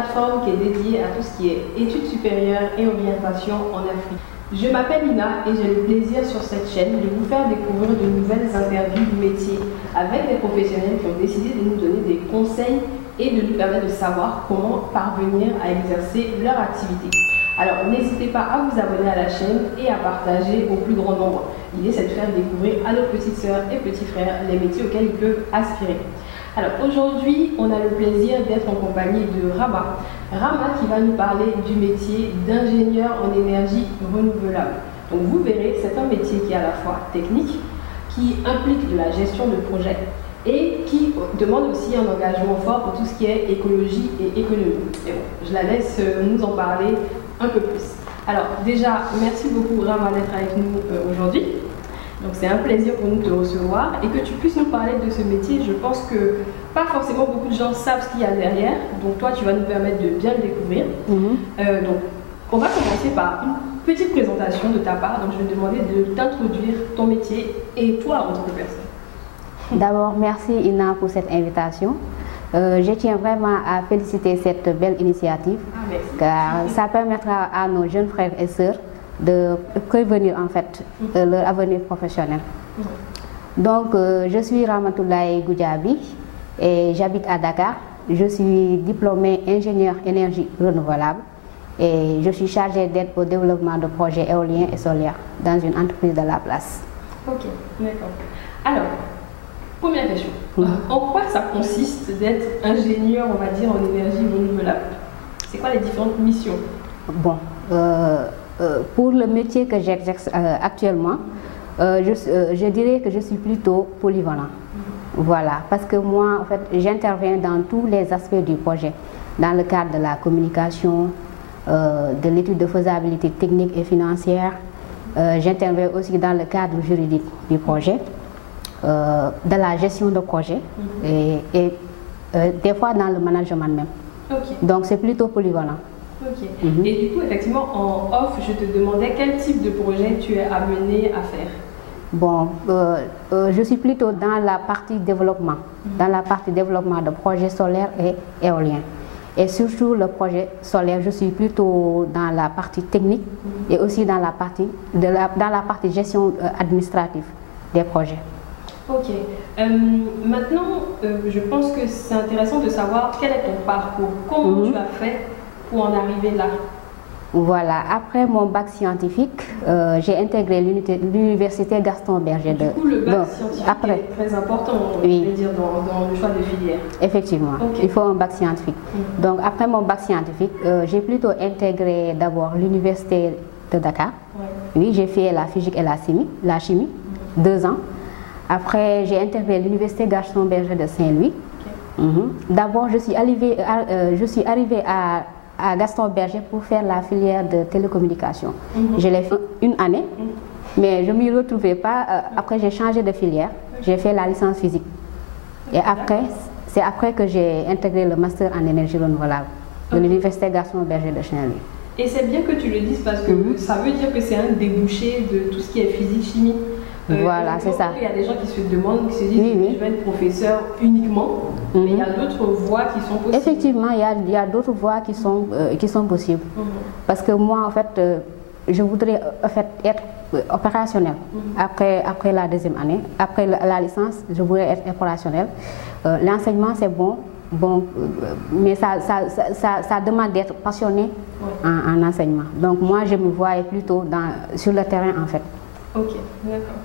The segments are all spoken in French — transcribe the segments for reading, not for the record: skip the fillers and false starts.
plateforme qui est dédiée à tout ce qui est études supérieures et orientation en Afrique. Je m'appelle Ina et j'ai le plaisir sur cette chaîne de vous faire découvrir de nouvelles interviews du métier avec des professionnels qui ont décidé de nous donner des conseils et de nous permettre de savoir comment parvenir à exercer leur activité. Alors n'hésitez pas à vous abonner à la chaîne et à partager au plus grand nombre. L'idée c'est de faire découvrir à nos petites sœurs et petits frères les métiers auxquels ils peuvent aspirer. Alors aujourd'hui, on a le plaisir d'être en compagnie de Rama. Rama qui va nous parler du métier d'ingénieur en énergie renouvelable. Donc vous verrez, c'est un métier qui est à la fois technique, qui implique de la gestion de projet et qui demande aussi un engagement fort pour tout ce qui est écologie et économie. Et bon, je la laisse nous en parler un peu plus. Alors déjà, merci beaucoup Rama d'être avec nous aujourd'hui. Donc c'est un plaisir pour nous de te recevoir et que tu puisses nous parler de ce métier. Je pense que pas forcément beaucoup de gens savent ce qu'il y a derrière. Donc toi, tu vas nous permettre de bien le découvrir. Donc on va commencer par une petite présentation de ta part. Donc je vais te demander de t'introduire ton métier et toi en tant que personne. D'abord, merci Ina pour cette invitation. Je tiens vraiment à féliciter cette belle initiative car ça permettra à nos jeunes frères et sœurs de prévenir en fait leur avenir professionnel. Donc je suis Ramatoulaye Goudiaby et j'habite à Dakar. Je suis diplômée ingénieur énergie renouvelable et je suis chargée d'aide au développement de projets éoliens et solaires dans une entreprise de la place. Ok, d'accord. Alors, première question. En quoi ça consiste d'être ingénieur, on va dire, en énergie renouvelable? C'est quoi les différentes missions? Bon, pour le métier que j'exerce actuellement, je dirais que je suis plutôt polyvalent. Voilà, parce que moi, en fait, j'interviens dans tous les aspects du projet, dans le cadre de la communication, de l'étude de faisabilité technique et financière. J'interviens aussi dans le cadre juridique du projet, de la gestion de projet et des fois dans le management même. Donc c'est plutôt polyvalent. Et du coup, effectivement, en off, je te demandais quel type de projet tu es amené à faire. Bon, je suis plutôt dans la partie développement, dans la partie développement de projets solaires et éoliens. Et surtout le projet solaire, je suis plutôt dans la partie technique et aussi dans la partie, dans la partie gestion administrative des projets. Ok. Maintenant, je pense que c'est intéressant de savoir quel est ton parcours, comment tu as fait pour en arriver là. Voilà, après mon bac scientifique, j'ai intégré l'université Gaston Berger. Du coup, le bac scientifique est très important, on peut dire, dans le choix de filière. Effectivement, il faut un bac scientifique. Donc après mon bac scientifique, j'ai plutôt intégré d'abord l'université de Dakar. Oui, j'ai fait la physique et la chimie, 2 ans. Après, j'ai intégré l'université Gaston Berger de Saint-Louis. D'abord, je suis arrivée à Gaston Berger pour faire la filière de télécommunication. Je l'ai fait une année, mais je ne m'y retrouvais pas. Après, j'ai changé de filière. J'ai fait la licence physique. Et après, c'est après que j'ai intégré le master en énergie renouvelable de l'université Gaston Berger de Saint-Louis. Et c'est bien que tu le dises parce que ça veut dire que c'est un débouché de tout ce qui est physique, chimie. Voilà, c'est ça. Il y a des gens qui se demandent, qui se disent je vais être professeur uniquement, mais il y a d'autres voies qui sont possibles. Effectivement, il y a d'autres voies qui sont possibles. Parce que moi, en fait, je voudrais en fait, être opérationnel après la 2e année. Après la licence, je voudrais être opérationnel. L'enseignement, c'est bon, mais ça demande d'être passionné en enseignement. Donc moi, je me voyais plutôt sur le terrain, en fait. Ok, d'accord.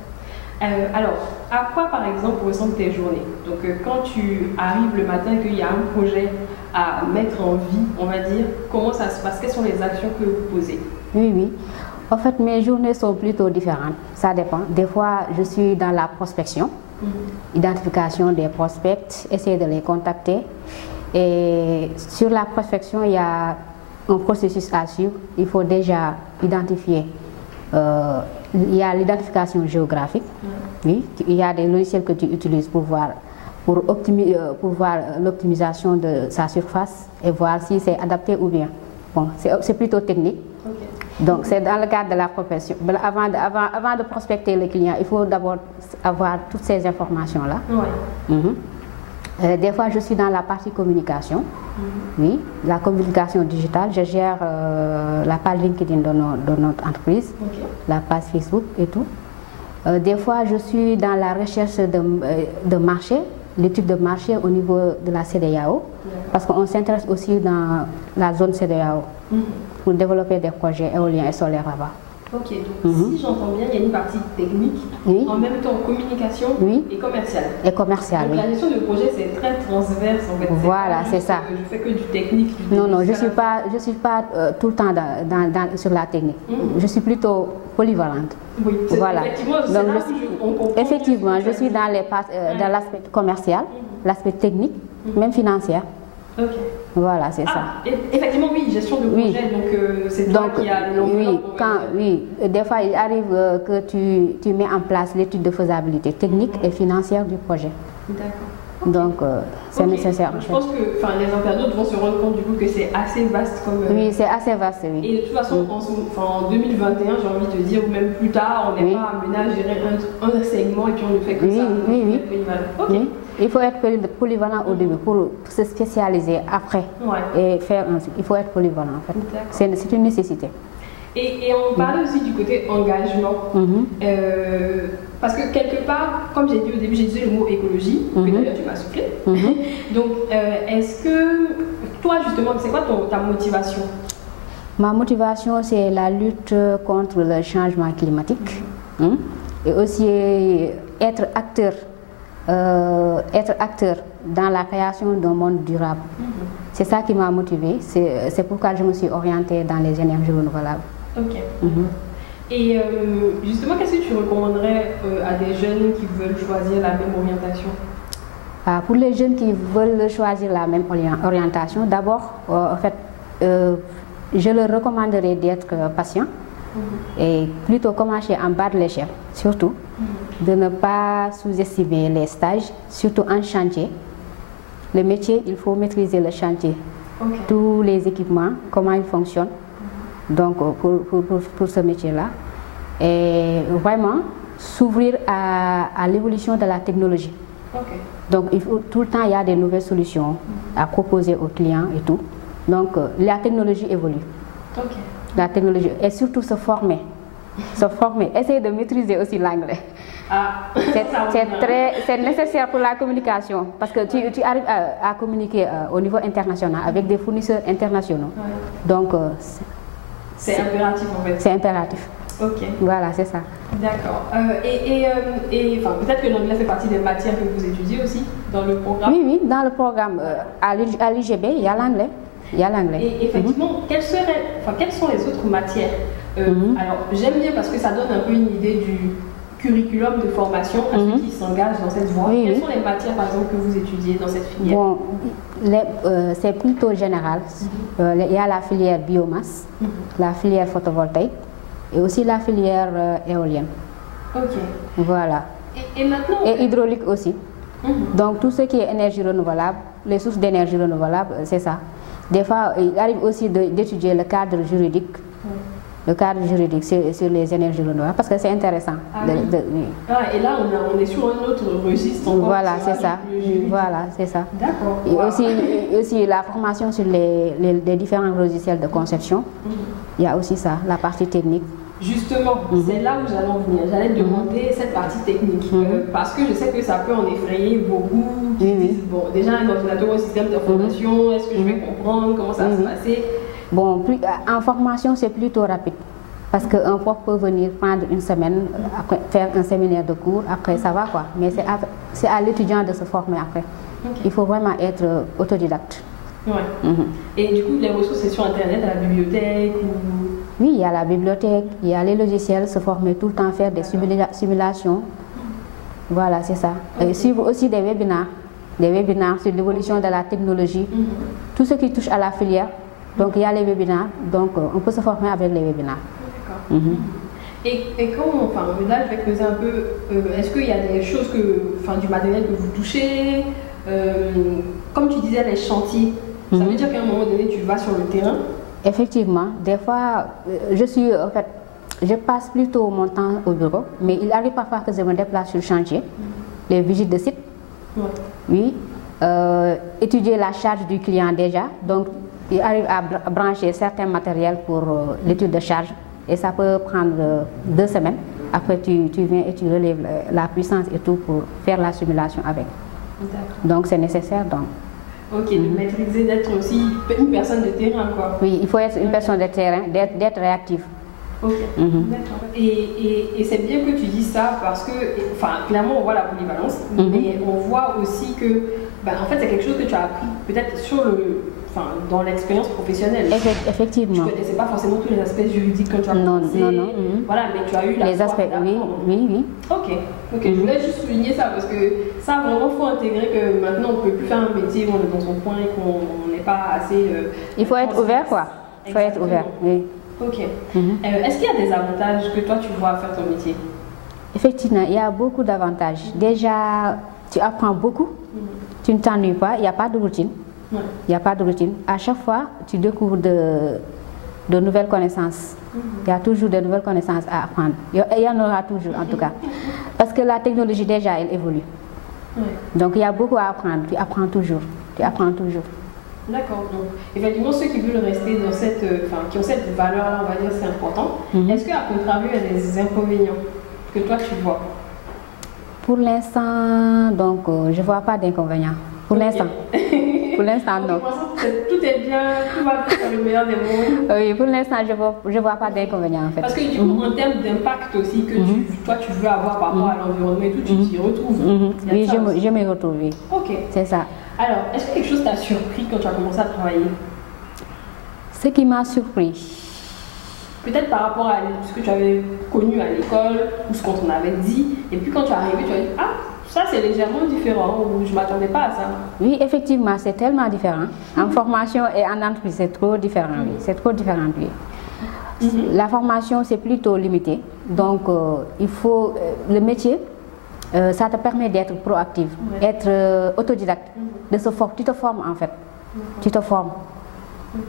Alors, à quoi par exemple ressemblent tes journées? Donc quand tu arrives le matin, qu'il y a un projet à mettre en vie, on va dire, comment ça se passe? Quelles sont les actions que vous posez? Oui. En fait, mes journées sont plutôt différentes. Ça dépend. Des fois, je suis dans la prospection, identification des prospects, essayer de les contacter. Et sur la prospection, il y a un processus à suivre. Il faut déjà identifier. Il y a l'identification géographique. Oui, il y a des logiciels que tu utilises pour voir l'optimisation de sa surface et voir si c'est adapté ou bien. Bon, c'est plutôt technique. Donc c'est dans le cadre de la profession. Avant de prospecter le client, il faut d'abord avoir toutes ces informations-là. Des fois, je suis dans la partie communication. Oui, la communication digitale. Je gère la page LinkedIn de notre entreprise, la page Facebook et tout. Des fois, je suis dans la recherche de marché, l'étude de marché au niveau de la CEDEAO, parce qu'on s'intéresse aussi dans la zone CEDEAO pour développer des projets éoliens et solaires là-bas. Ok, donc si j'entends bien, il y a une partie technique, en même temps communication et commerciale. Et commerciale, donc la gestion de projet, c'est très transverse en fait. Voilà, c'est ça. Je fais que du technique. Non, je ne suis pas tout le temps sur la technique. Je suis plutôt polyvalente. Oui, voilà. Effectivement, je suis dans l'aspect commercial, l'aspect technique, même financier. Ok. Voilà, c'est ça. Effectivement, oui, gestion de projet, donc c'est toi qui as l'enveloppe. Des fois, il arrive que tu mets en place l'étude de faisabilité technique et financière du projet. D'accord. Donc, c'est nécessaire. Je pense que les internautes vont se rendre compte du coup que c'est assez vaste comme... Oui, c'est assez vaste, oui. Et de toute façon, en 2021, j'ai envie de te dire, ou même plus tard, on n'est pas amené à gérer un segment et puis on ne fait que ça. Oui. Il faut être polyvalent au début pour se spécialiser après et faire il faut être polyvalent en fait. C'est une nécessité. Et on parlait aussi du côté engagement. Parce que quelque part, comme j'ai dit au début, j'ai utilisé le mot écologie, que d'ailleurs tu m'as soufflé. Donc, est-ce que toi justement, c'est quoi ta motivation? Ma motivation, c'est la lutte contre le changement climatique et aussi être acteur dans la création d'un monde durable. C'est ça qui m'a motivée, c'est pourquoi je me suis orientée dans les énergies renouvelables. Ok. Et justement, qu'est-ce que tu recommanderais à des jeunes qui veulent choisir la même orientation? Pour les jeunes qui veulent choisir la même orientation, d'abord, en fait, je leur recommanderais d'être patient et plutôt commencer en bas de l'échelle, surtout. De ne pas sous-estimer les stages, surtout en chantier. Le métier, il faut maîtriser le chantier. Tous les équipements, comment ils fonctionnent. Donc, pour ce métier-là. Et vraiment, s'ouvrir à l'évolution de la technologie. Donc, tout le temps, il y a des nouvelles solutions à proposer aux clients et tout. Donc, la technologie évolue. La technologie, et surtout se former. Essayer de maîtriser aussi l'anglais. C'est nécessaire pour la communication parce que tu arrives à communiquer au niveau international avec des fournisseurs internationaux. Donc, c'est impératif en fait. C'est impératif. Ok. Voilà, c'est ça. D'accord. Peut-être que l'anglais fait partie des matières que vous étudiez aussi dans le programme. Oui, dans le programme. À l'UGB, il y a l'anglais. Et effectivement, quelles sont les autres matières? Alors, j'aime bien parce que ça donne un peu une idée du curriculum de formation à ceux qui s'engagent dans cette voie. Quelles sont les matières, par exemple, que vous étudiez dans cette filière? Bon, c'est plutôt général. Il y a la filière biomasse, la filière photovoltaïque et aussi la filière éolienne. Voilà. Et maintenant... Et hydraulique aussi. Donc, tout ce qui est énergie renouvelable, les sources d'énergie renouvelable, c'est ça. Des fois, il arrive aussi d'étudier le cadre juridique. Le cadre juridique sur les énergies renouvelables parce que c'est intéressant. Et là, on est sur un autre registre. Voilà, c'est ça. Voilà, c'est ça. D'accord. Et aussi la formation sur les différents logiciels de conception. Il y a aussi ça, la partie technique. Justement, c'est là où j'allais en venir. J'allais demander cette partie technique parce que je sais que ça peut en effrayer beaucoup. Qui disent, bon, déjà un ordinateur au système d'information, est-ce que je vais comprendre comment ça va se passer? Bon, en formation, c'est plutôt rapide. Parce qu'un prof peut venir prendre une semaine, après, faire un séminaire de cours, après ça va quoi. Mais c'est à l'étudiant de se former après. Il faut vraiment être autodidacte. Et du coup, les ressources, c'est sur Internet, à la bibliothèque Oui, il y a la bibliothèque, il y a les logiciels, se former tout le temps, faire des simulations. Voilà, c'est ça. Et suivre aussi des webinaires sur l'évolution de la technologie, tout ce qui touche à la filière. Donc il y a les webinaires, donc on peut se former avec les webinaires. D'accord. Et comment, là je vais creuser un peu, est-ce qu'il y a des choses du matériel que vous touchez, comme tu disais les chantiers, ça veut dire qu'à un moment donné tu vas sur le terrain? Effectivement, des fois je passe plutôt mon temps au bureau, mais il arrive parfois que je me déplace sur le chantier, les visites de site. Oui, étudier la charge du client déjà. Donc, il arrive à brancher certains matériels pour l'étude de charge et ça peut prendre 2 semaines. Après, tu viens et tu relèves la puissance et tout pour faire la simulation avec. Donc, c'est nécessaire. Donc. Ok, de maîtriser, d'être aussi une personne de terrain, quoi. Oui, il faut être une personne de terrain, d'être réactif. Ok, d'accord. Et c'est bien que tu dises ça parce que, enfin, clairement, on voit la polyvalence, mais on voit aussi que, en fait, c'est quelque chose que tu as appris peut-être dans l'expérience professionnelle. Effectivement. Tu ne connaissais pas forcément tous les aspects juridiques quand tu as commencé. Non. Voilà, mais tu as eu la les aspects, oui. Ok. Je voulais juste souligner ça parce que ça, vraiment, il faut intégrer que maintenant, on ne peut plus faire un métier où on est dans son coin et qu'on n'est pas assez... il faut être ouvert, quoi. Il faut être ouvert, oui. Ok. Est-ce qu'il y a des avantages que toi, tu vois à faire ton métier? Effectivement, il y a beaucoup d'avantages. Déjà, tu apprends beaucoup. Tu ne t'ennuies pas, il n'y a pas de routine. Il n'y a pas de routine. À chaque fois, tu découvres de nouvelles connaissances. Il y a toujours de nouvelles connaissances à apprendre. Il y en aura toujours, en tout cas. Parce que la technologie, déjà, elle évolue. Donc, il y a beaucoup à apprendre. Tu apprends toujours. D'accord. Donc, effectivement, ceux qui veulent rester dans qui ont cette valeur-là, on va dire, c'est important. Est-ce qu'à contrario, il y a des inconvénients que toi, tu vois? Pour l'instant, donc, je ne vois pas d'inconvénients. Pour l'instant. Pour l'instant, non. Tout est bien, tout va bien dans le meilleur des mondes. Oui, pour l'instant, je ne vois pas d'inconvénients en fait. Parce que du coup, en termes d'impact aussi que toi tu veux avoir par rapport à l'environnement et tout, tu t'y retrouves. Oui, je m'y retrouve. Ok. C'est ça. Alors, est-ce que quelque chose t'a surpris quand tu as commencé à travailler? Ce qui m'a surpris. Peut-être par rapport à ce que tu avais connu à l'école ou ce qu'on t'en avait dit. Et puis quand tu es arrivé, tu as dit, ah, ça c'est légèrement différent ou je ne m'attendais pas à ça. Oui, effectivement, c'est tellement différent. En formation et en entreprise, c'est trop différent. C'est trop différent. La formation, c'est plutôt limité. Donc, il faut. Le métier, ça te permet d'être proactif, être autodidacte, de se former. Tu te formes en fait. Tu te formes.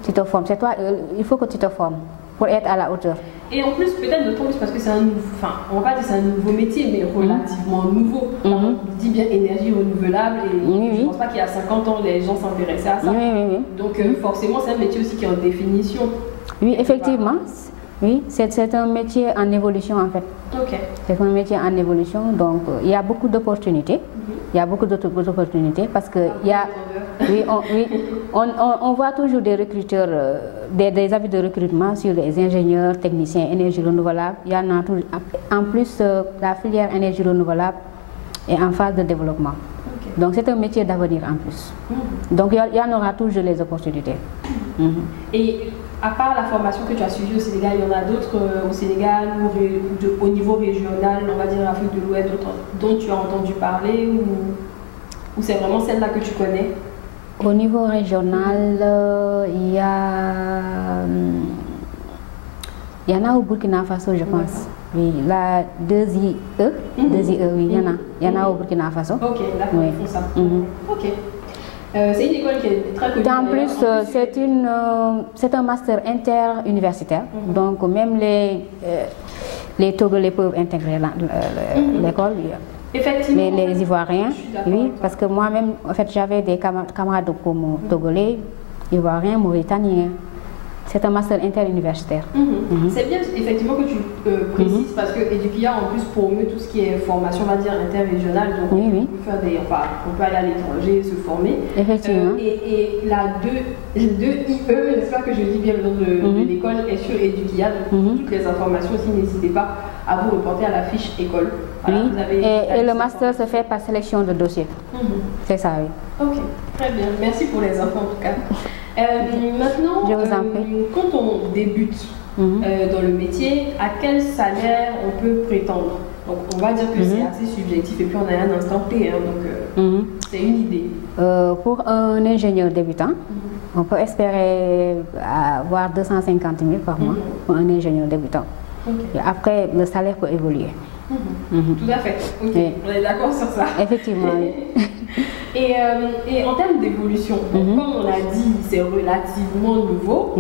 C'est toi, il faut que tu te formes pour être à la hauteur. Et en plus, peut-être d'autant plus parce que c'est un nouveau, on va pas dire c'est un nouveau métier, mais relativement nouveau. On dit bien énergie renouvelable et je ne pense pas qu'il y a 50 ans, les gens s'intéressaient à ça. Donc forcément, c'est un métier aussi qui est en définition. Oui, effectivement. Oui, c'est un métier en évolution en fait. C'est un métier en évolution, donc il y a beaucoup d'opportunités. Il y a beaucoup d'opportunités parce que on voit toujours des recruteurs, des avis de recrutement sur les ingénieurs, techniciens, énergie renouvelable. Il y en a toujours. En plus, la filière énergie renouvelable est en phase de développement. Donc c'est un métier d'avenir en plus. Donc il y en aura toujours les opportunités. Et à part la formation que tu as suivie au Sénégal, il y en a d'autres au Sénégal ou au niveau régional, on va dire Afrique de l'Ouest, dont tu as entendu parler ou c'est vraiment celle-là que tu connais? Au niveau régional, il y en a au Burkina Faso, je pense. Oui, la 2IE, oui, il y en a au Burkina Faso. Ok, d'accord, ils font ça. Ok. C'est une école qui est très connue. En plus, c'est un master interuniversitaire. Donc, même les Togolais peuvent intégrer l'école. Effectivement. Les Ivoiriens, oui, parce que moi-même, en fait, j'avais des camarades comme Togolais, Ivoiriens, Mauritaniens. C'est un master interuniversitaire. C'est bien effectivement que tu précises parce que Edukia en plus promeut tout ce qui est formation, on va dire interrégionale. Donc on peut aller à l'étranger, se former. Effectivement. Et la 2IE, j'espère que je dis bien le nom de l'école, est sur Edukia. Donc toutes les informations aussi, n'hésitez pas à vous reporter à la fiche école. Voilà, vous avez et le master se fait par sélection de dossiers. C'est ça, oui. Ok, très bien. Merci pour les infos en tout cas. Maintenant, je vous en prie. Quand on débute dans le métier, à quel salaire on peut prétendre? Donc on va dire que c'est assez subjectif et puis on a un instant T, donc c'est une idée. Pour un ingénieur débutant, on peut espérer avoir 250 000 par mois pour un ingénieur débutant. Et après, le salaire peut évoluer. Tout à fait, on est d'accord sur ça. Effectivement. Et en termes d'évolution, comme on a dit, c'est relativement nouveau.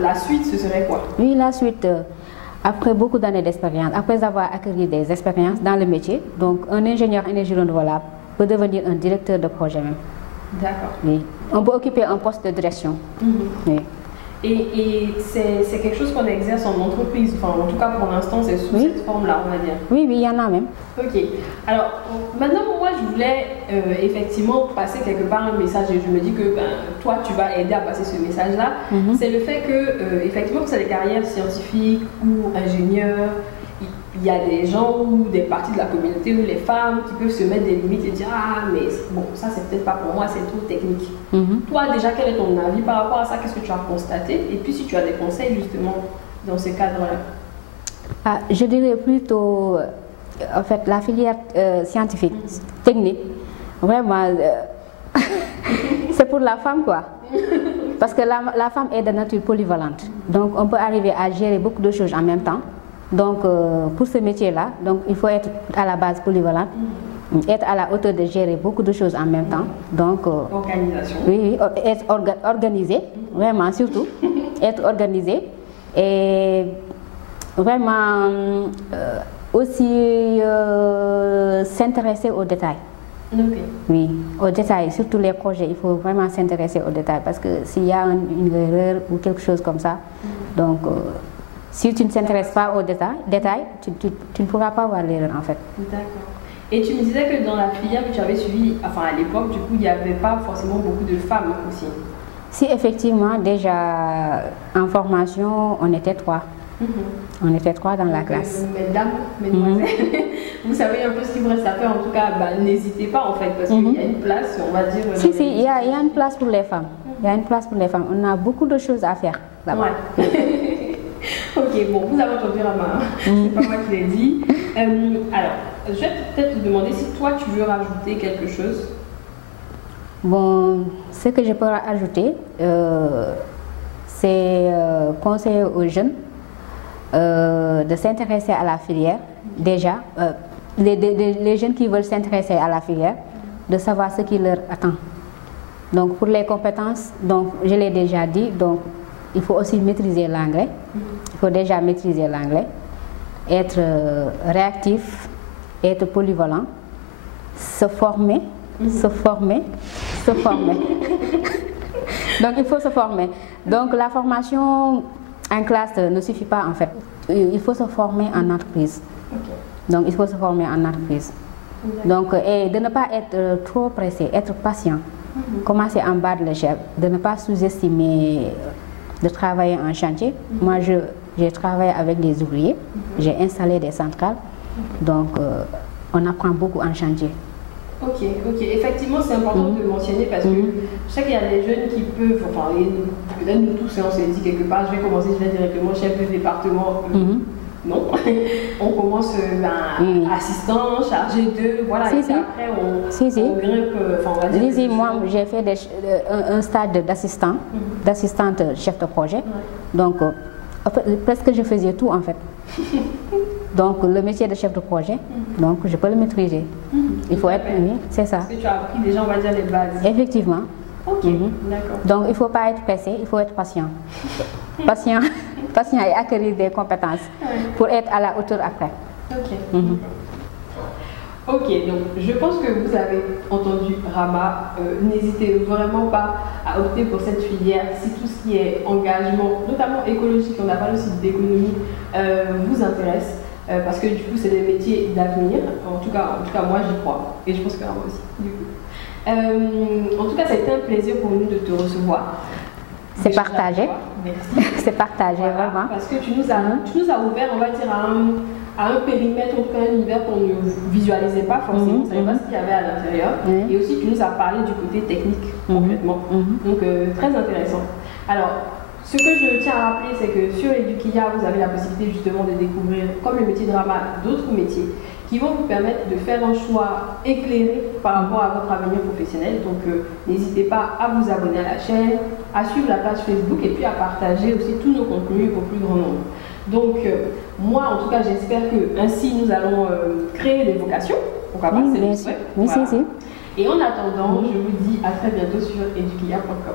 La suite, ce serait quoi? Oui, la suite, après beaucoup d'années d'expérience, après avoir acquis des expériences dans le métier, donc un ingénieur énergie renouvelable peut devenir un directeur de projet même. D'accord. Oui. On peut occuper un poste de direction. Oui. Et c'est quelque chose qu'on exerce en entreprise, enfin en tout cas pour l'instant c'est sous cette forme-là, on va dire. Oui, oui, il y en a même. Ok. Alors maintenant moi je voulais effectivement passer quelque part un message et je me dis que toi tu vas aider à passer ce message-là. C'est le fait que effectivement que c'est des carrières scientifiques ou ingénieurs, il y a des gens ou des parties de la communauté ou les femmes qui peuvent se mettre des limites et dire ah mais bon ça c'est peut-être pas pour moi, c'est trop technique. Toi déjà quel est ton avis par rapport à ça, qu'est-ce que tu as constaté et puis si tu as des conseils justement dans ce cadre-là? Je dirais plutôt en fait la filière scientifique, technique, vraiment c'est pour la femme quoi. Parce que la femme est de nature polyvalente, donc on peut arriver à gérer beaucoup de choses en même temps. Donc, pour ce métier-là, donc il faut être à la base polyvalente, être à la hauteur de gérer beaucoup de choses en même temps. Donc, organisation. Oui, être organisé, vraiment surtout, être organisé et vraiment aussi s'intéresser aux détails. Okay. Oui, aux détails, surtout les projets, il faut vraiment s'intéresser aux détails parce que s'il y a une erreur ou quelque chose comme ça, donc si tu ne t'intéresses pas aux détails, tu ne pourras pas voir l'erreur en fait. D'accord. Et tu me disais que dans la filière que tu avais suivie, enfin à l'époque, du coup, il n'y avait pas forcément beaucoup de femmes aussi. Si effectivement, déjà en formation, on était 3. On était 3 dans la classe. Mesdames, mesdemoiselles, vous savez un peu ce qu'il vous reste à faire. En tout cas, n'hésitez pas en fait, parce qu'il y a une place, on va dire. Si, il y a une place pour les femmes. Il y a une place pour les femmes. On a beaucoup de choses à faire là-bas. Ouais. Ok, bon, vous avez entendu Rama, c'est pas moi qui l'ai dit. Alors, je vais peut-être te demander si toi tu veux rajouter quelque chose. Bon, ce que je peux rajouter, c'est conseiller aux jeunes de s'intéresser à la filière. Déjà, les jeunes qui veulent s'intéresser à la filière, de savoir ce qui leur attend. Donc, pour les compétences, donc, je l'ai déjà dit, donc, il faut aussi maîtriser l'anglais. Il faut déjà maîtriser l'anglais, être réactif, être polyvalent, se former. Donc il faut se former. Donc la formation en classe ne suffit pas en fait. Il faut se former en entreprise. Donc il faut se former en entreprise. Donc et de ne pas être trop pressé, être patient. Commencer en bas de l'échelle, de ne pas sous-estimer de travailler en chantier. Moi, j'ai travaillé avec des ouvriers, j'ai installé des centrales, donc on apprend beaucoup en chantier. Ok. Effectivement, c'est important de le mentionner parce que je sais qu'il y a des jeunes qui peuvent, enfin, peut-être nous tous, on s'est dit quelque part, je vais commencer, je vais directement chef de département. Non, on commence assistant, chargé de, voilà, et après on grimpe, enfin on va dire. Moi j'ai fait un stade d'assistante chef de projet, donc presque je faisais tout en fait. Donc le métier de chef de projet, donc je peux le maîtriser. Il faut être, c'est ça. Parce que tu as appris déjà, on va dire, les bases. Effectivement. Ok, d'accord. Donc il ne faut pas être pressé, il faut être patient. Patient et acquérir des compétences pour être à la hauteur après. Ok, donc je pense que vous avez entendu Rama. N'hésitez vraiment pas à opter pour cette filière si tout ce qui est engagement, notamment écologique, on a parlé aussi d'économie, vous intéresse. Parce que du coup c'est des métiers d'avenir, en tout cas moi j'y crois et je pense que Rama aussi du coup. En tout cas ça a été un plaisir pour nous de te recevoir. C'est partagé. Merci. C'est partagé vraiment. Parce que tu nous as ouvert, on va dire, à un périmètre, en tout cas un univers qu'on ne visualisait pas forcément, on ne savait pas ce qu'il y avait à l'intérieur. Et aussi tu nous as parlé du côté technique complètement. Donc très intéressant. Alors, ce que je tiens à rappeler, c'est que sur Eduquia, vous avez la possibilité justement de découvrir, comme le métier de Rama, d'autres métiers qui vont vous permettre de faire un choix éclairé par rapport à votre avenir professionnel. Donc n'hésitez pas à vous abonner à la chaîne, à suivre la page Facebook et puis à partager aussi tous nos contenus au plus grand nombre. Donc moi en tout cas j'espère que ainsi nous allons créer des vocations. Pourquoi pas, c'est le souhait. Oui, voilà. Et en attendant, je vous dis à très bientôt sur eduquia.com.